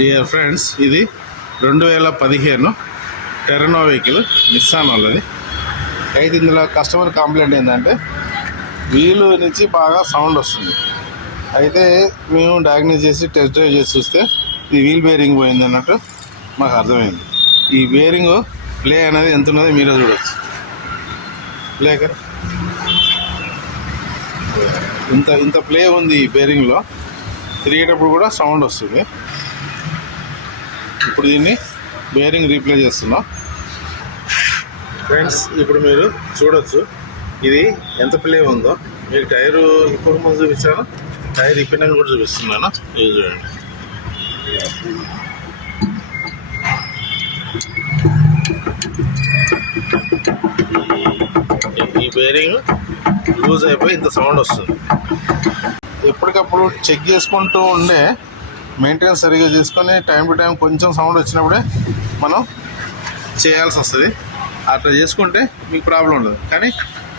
Dear friends, ఇది 2015 టెరెనో vehicle, Nissan వాళ్ళది. అయితే ఇందులో కస్టమర్ కంప్లైంట్ ఏంటంటే వీలు నుంచి బాగా సౌండ్ వస్తుంది. అయితే మేము డయాగ్నోస్ చేసి టెస్ట్ డ్రైవ్ చేసి చూస్తే ఇది వీల్ బేరింగ్ పోయింది అన్నట్టు మాకు అర్థమైంది. ఈ బేరింగ్ ప్లే అనేది ఎంత ఉన్నది మీరే చూడవచ్చు. ప్లే కదా, ఇంత ప్లే ఉంది ఈ బేరింగ్లో. తిరిగేటప్పుడు కూడా సౌండ్ వస్తుంది. ఇప్పుడు దీన్ని బేరింగ్ రీప్లేస్ చేస్తున్నాం ఫ్రెండ్స్. ఇప్పుడు మీరు చూడొచ్చు ఇది ఎంత ప్లే ఉందో. మీకు టైరు ఇప్పుడు ముందు చూపించాను, టైర్ ఇప్పినాక కూడా చూపిస్తున్నాను. ఇది చూడండి. ఈ బేరింగ్ లూజ్ అయిపోయి ఇంత సౌండ్ వస్తుంది. ఎప్పటికప్పుడు చెక్ చేసుకుంటూ ఉండే, మెయింటెనెన్స్ సరిగ్గా చేసుకొని టైం టు టైం కొంచెం సౌండ్ వచ్చినప్పుడే మనం చేయాల్సి వస్తుంది. అట్లా చేసుకుంటే మీకు ప్రాబ్లం ఉండదు. కానీ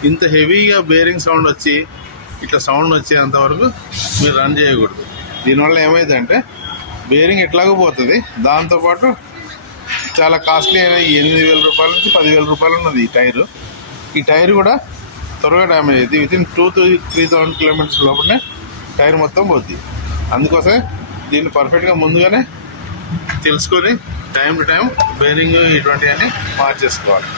ఇంత హెవీగా బేరింగ్ సౌండ్ వచ్చి ఇట్లా సౌండ్ వచ్చేంతవరకు మీరు రన్ చేయకూడదు. దీనివల్ల ఏమైందంటే బేరింగ్ ఎట్లాగో పోతుంది, దాంతోపాటు చాలా కాస్ట్లీ అయిన 8,000 రూపాయల నుంచి 10,000 రూపాయలు ఉన్నది ఈ టైరు. ఈ టైర్ కూడా త్వరగా డ్యామేజ్ అవుతుంది. వితిన్ 2,000-3,000 కిలోమీటర్స్ లోపలనే టైర్ మొత్తం పోతుంది. అందుకోసమే దీన్ని పర్ఫెక్ట్గా ముందుగానే తెలుసుకొని టైం టు టైం బేరింగ్ ఇటువంటివన్నీ మార్చేసుకోవాలి.